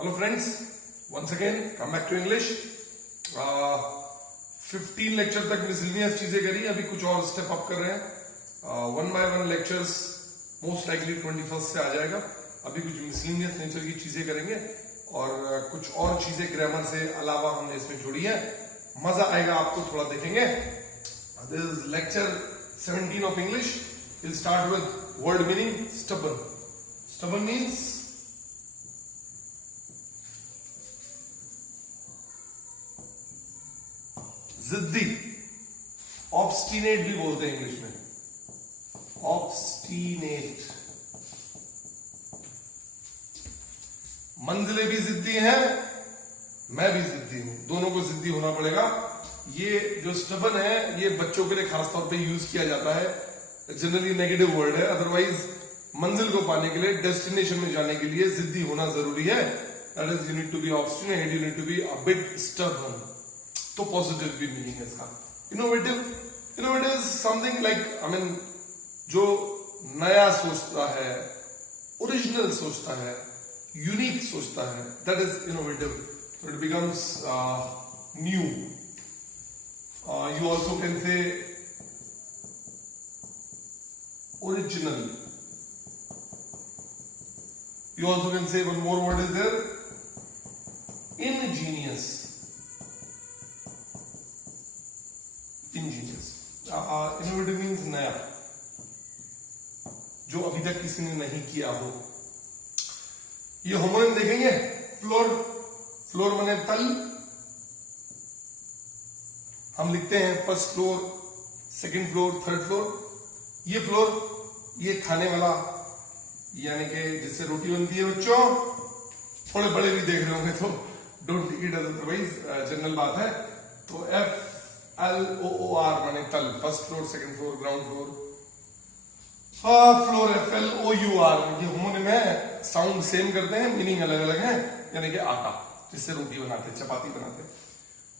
Hello friends, once again come back to English. 15 lecture तक miscellaneous चीजें करी, अभी कुछ और स्टेप अप कर रहे हैं. 1 by 1 lectures most likely 21st से आ जाएगा. अभी कुछ मिसलिनियस नेचर की चीजें करेंगे और कुछ और चीजें ग्रामर से अलावा हमने इसमें जोड़ी है. मजा आएगा आपको, थोड़ा देखेंगे. This is lecture 17 of English. Will start with word meaning. Stubborn. Stubborn means जिद्दी. ऑब्स्टिनेट भी बोलते हैं इंग्लिश में. ऑब्स्टिनेट. मंजिलें भी जिद्दी हैं, मैं भी जिद्दी हूं. दोनों को जिद्दी होना पड़ेगा. ये जो स्टबर्न है ये बच्चों के लिए खासतौर पे यूज किया जाता है. जनरली नेगेटिव वर्ड है. अदरवाइज मंजिल को पाने के लिए, डेस्टिनेशन में जाने के लिए जिद्दी होना जरूरी है. That is you need to be obstinate, you need to be a bit stubborn. तो पॉजिटिव भी मीनिंग है इसका. Innovative. Innovative is something like जो नया सोचता है, ओरिजिनल सोचता है, यूनिक सोचता है, that is innovative. It becomes new. You also can say original. You also can say one more word is there, ingenious. Ingenious. Innovative means नया, जो अभी तक किसी ने नहीं किया हो. ये होमोनिम देखेंगे. फ्लोर. फ्लोर माने तल. हम लिखते हैं first floor, second floor, third floor. ये फ्लोर, ये खाने वाला, यानी कि जिससे रोटी बनती है. बच्चों थोड़े बड़े भी देख रहे होंगे तो don't take it otherwise, general बात है. तो FLOOR माने तल. First floor, second floor, ground floor. Floor FLOUR. ये होमोनिम है. साउंड सेम करते हैं, मीनिंग अलग अलग है. यानी कि आटा जिससे रोटी बनाते, चपाती बनाते.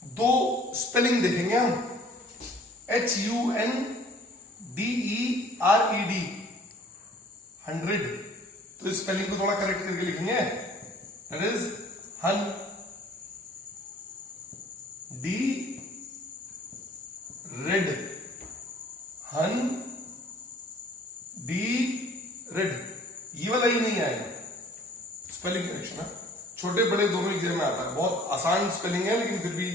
दो स्पेलिंग देखेंगे हम. HUNDERED. 100. तो इस स्पेलिंग को थोड़ा करेक्ट करके लिखेंगे. दैट इज हन डी रेड. हन डी रेड. ये वाला ही नहीं आएगा. स्पेलिंग करेक्शन है. छोटे बड़े दोनों एग्जाम में आता है. बहुत आसान स्पेलिंग है, लेकिन फिर भी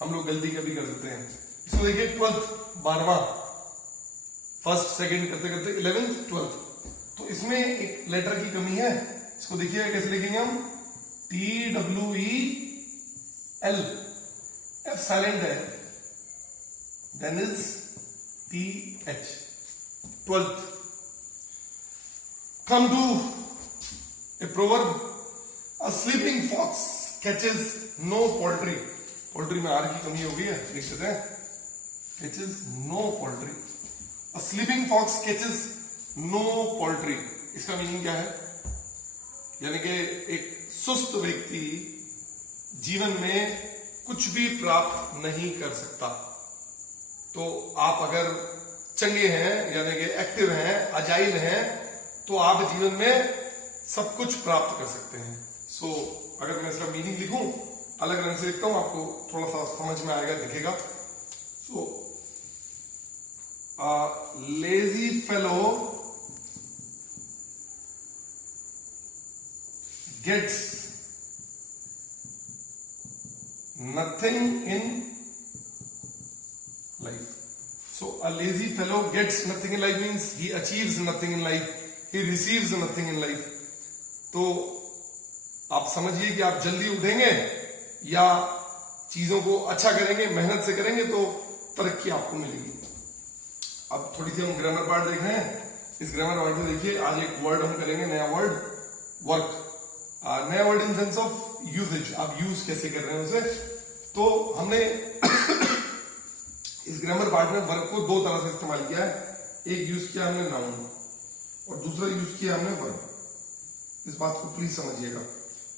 हम लोग गलती कभी कर सकते हैं. इसको देखिए. 12th 12वां. फर्स्ट सेकंड करते करते 11th 12th. तो इसमें एक लेटर की कमी है. इसको देखिए कैसे लिखेंगे हम. TWEL. F साइलेंट है. Then is TH. 12th. Come to a proverb. A sleeping fox catches no poultry. Poultry में आर की कमी हो गई है, लिख देते हैं. Catches no poultry. A sleeping fox catches no poultry. इसका मीनिंग क्या है? यानी कि एक सुस्त व्यक्ति जीवन में कुछ भी प्राप्त नहीं कर सकता. तो आप अगर चंगे हैं, यानी कि एक्टिव हैं, अजाइल हैं, तो आप जीवन में सब कुछ प्राप्त कर सकते हैं. सो अगर मैं इसका मीनिंग लिखूं, अलग रंग से लिखता हूं, आपको थोड़ा सा समझ में आएगा, दिखेगा. So lazy fellow gets nothing in life. So a lazy fellow gets nothing in life means he achieves nothing in life, he receives nothing in life. तो आप समझिए कि आप जल्दी उठेंगे या चीजों को अच्छा करेंगे, मेहनत से करेंगे, तो तरक्की आपको मिलेगी. अब थोड़ी सी हम ग्रामर पार्ट देख रहे हैं. इस ग्रामर पार्ट में देखिए, आज एक वर्ड हम करेंगे, नया वर्ड, वर्क. नया word in sense of usages. आप यूज कैसे कर रहे हैं उसे. तो हमने इस ग्रामर पार्ट में वर्ब को दो तरह से इस्तेमाल किया है. एक यूज किया हमने नाउन और दूसरा यूज किया हमने वर्ब. इस बात को प्लीज समझिएगा.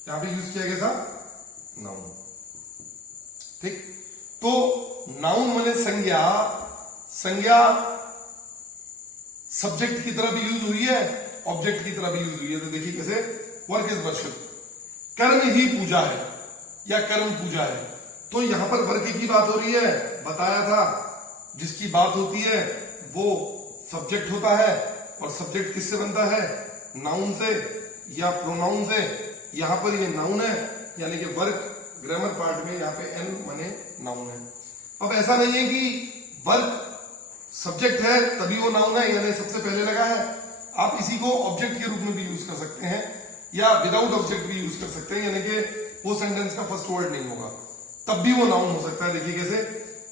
यहां पे यूज किया कैसा? नाउन. ठीक. तो नाउन माने संज्ञा. संज्ञा सब्जेक्ट की तरह भी यूज हुई है, ऑब्जेक्ट की तरह भी यूज हुई है. तो देखिए कैसे. Work is worship. कर्म ही पूजा है या कर्म पूजा है। तो यहां पर वर्ग की बात हो रही है, बताया था जिसकी बात होती है वो सब्जेक्ट होता है, और सब्जेक्ट किससे बनता है, नाउन से या प्रोनाउन से। यहां पर ये नाउन है, यानी कि वर्क ग्रामर पार्ट में यहाँ पे एन माने नाउन है। अब ऐसा नहीं है कि वर्क सब्जेक्ट है तभी वो नाउन है, यानी सबसे पहले लगा है। आप इसी को ऑब्जेक्ट के रूप में भी यूज कर सकते हैं या विदाउट ऑब्जेक्ट भी यूज कर सकते हैं, यानी कि वो सेंटेंस का फर्स्ट वर्ड नहीं होगा तब भी वो नाउन हो सकता है। देखिए कैसे,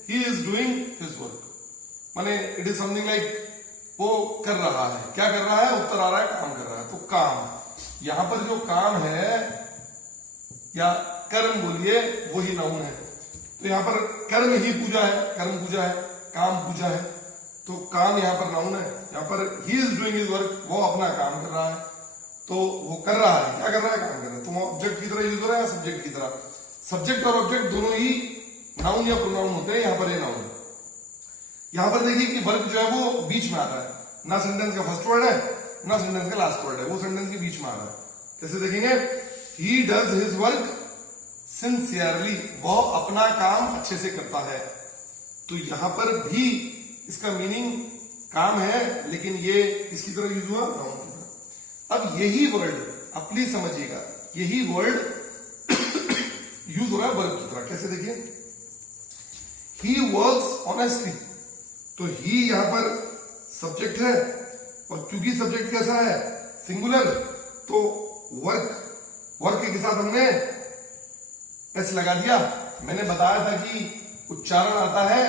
he is doing his work, माने इट इज समथिंग लाइक वो कर रहा है। क्या कर रहा है, उत्तर आ रहा है काम कर रहा है। तो काम, यहां पर जो काम है या कर्म बोलिए वही नाउन है। तो यहां पर कर्म ही पूजा है, कर्म पूजा है, काम पूजा है। तो काम यहां पर नाउन है, यहां पर he is doing his work, वो अपना काम कर रहा है। तो वो कर रहा है, क्या कर रहा है, काम कर रहा है। तो वो ऑब्जेक्ट की तरह यूज हो रहा है या सब्जेक्ट की तरह। सब्जेक्ट और ऑब्जेक्ट दोनों ही नाउन या प्रोनाउन होते हैं, यहां पर ये नाउन है। यहां पर देखिए कि वर्क जो है वो बीच में आता है, ना सेंटेंस का फर्स्ट वर्ड है ना सेंटेंस का लास्ट वर्ड है, वो सेंटेंस के बीच में आ रहा है। कैसे देखेंगे, he does his work sincerely, वह अपना काम अच्छे से करता है। तो यहां पर भी इसका मीनिंग काम है, लेकिन ये किसकी तरह यूज हुआ, नाउन की तरह। अब यही वर्ड आप प्लीज समझिएगा, यही वर्ड यूज हो रहा है वर्क की तरह। कैसे देखिए, ही वर्क्स ऑनेस्टली, तो ही यहां पर सब्जेक्ट है, और क्योंकि सब्जेक्ट कैसा है, सिंगुलर, तो वर्क के साथ हमने एस लगा दिया। मैंने बताया था कि उच्चारण आता है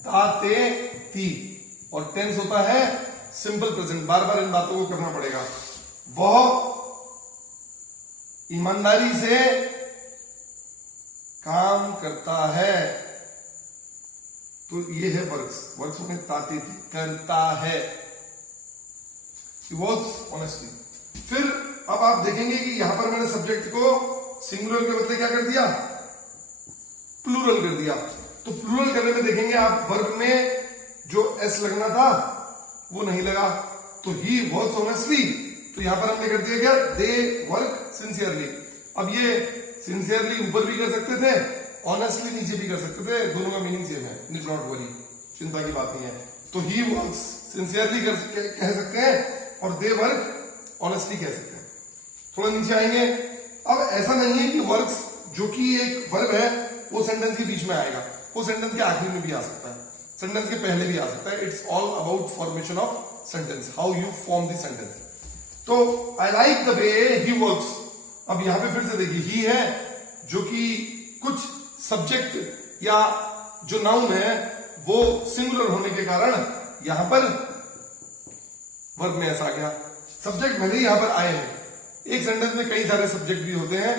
ता ते ती, और टेंस होता है सिंपल प्रेजेंट। बार बार इन बातों को करना पड़ेगा। वह ईमानदारी से काम करता है, तो ये है वर्क्स में ताते ती, करता है, वर्क्स ऑनेस्टली। फिर अब आप देखेंगे कि यहां पर मैंने सब्जेक्ट को सिंगुलर के बदले क्या कर दिया, प्लूरल कर दिया। तो प्लूरल करने में देखेंगे आप, वर्ब में जो एस लगना था वो नहीं लगा, तो ही वर्क्स ऑनेस्टली। तो यहां पर हमने कर दिया क्या, दे वर्क सिंसियरली। अब ये सिंसियरली ऊपर भी कर सकते थे, ऑनेस्टली नीचे भी कर सकते थे, दोनों का मीनिंग सेम है, नीड नॉट वरी, चिंता की बात नहीं है। तो ही वर्क्स सिंसियरली कह सकते हैं, और दे वर्क ऑनेस्टली कह सकते हैं। थोड़ा नीचे आएंगे। अब ऐसा नहीं है कि वर्क्स जो कि एक वर्ब है वो सेंटेंस के बीच में आएगा, वो सेंटेंस के आखिर में भी आ सकता है, सेंटेंस के पहले भी आ सकता है। It's all about formation of sentence, how you form the sentence. तो I like the way he works. अब यहां पे फिर से देखिए, ही है जो कि कुछ सब्जेक्ट या जो नाउन है वो सिंगुलर होने के कारण यहां पर वर्ब में ऐसा आ गया। सब्जेक्ट भले ही यहां पर आए हैं, एक सेंटेंस में कई सारे सब्जेक्ट भी होते हैं,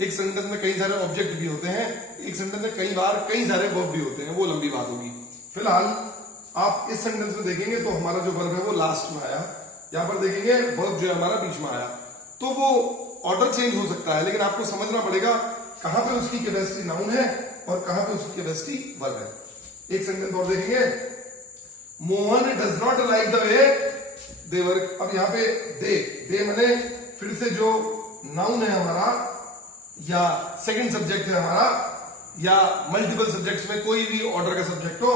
एक सेंटेंस में कई सारे ऑब्जेक्ट भी होते हैं, एक सेंटेंस में कई बार कई सारे वर्ब भी होते हैं, वो लंबी बात होगी। फिलहाल आप इस सेंटेंस में देखेंगे तो हमारा जो वर्ब है वो लास्ट में आया, यहां पर देखेंगे वर्ब जो है हमारा बीच में आया। तो वो ऑर्डर चेंज हो सकता है, लेकिन आपको समझना पड़ेगा कहां पे उसकी कैपेसिटी नाउन है और कहां पे उसकी कैपेसिटी वर्ब है। एक सेंटेंस और देखेंगे, Mohan does not like the way they work. अब यहां पे दे माने फिर से जो नाउन है हमारा या सेकंड सब्जेक्ट है हमारा, या मल्टीपल सब्जेक्ट्स में कोई भी ऑर्डर का सब्जेक्ट हो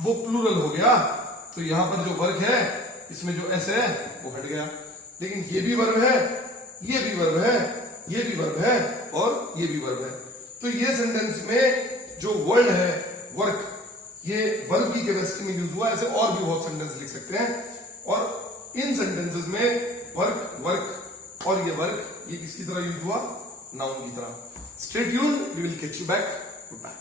वो प्लूरल हो गया। तो यहां पर जो वर्क है इसमें जो एस है वो हट गया, लेकिन ये भी वर्ब है, ये भी वर्ब है, ये भी वर्ब है और ये भी वर्ब है। तो ये सेंटेंस में जो वर्ड है वर्क, ये वर्ब की कैपेसिटी में यूज हुआ। ऐसे और भी बहुत सेंटेंस लिख सकते हैं, और इन सेंटेंसेस में वर्क और ये वर्क, ये किसकी तरह यूज हुआ, नाउन की तरह। Stay tuned, we will get you back. Good bye.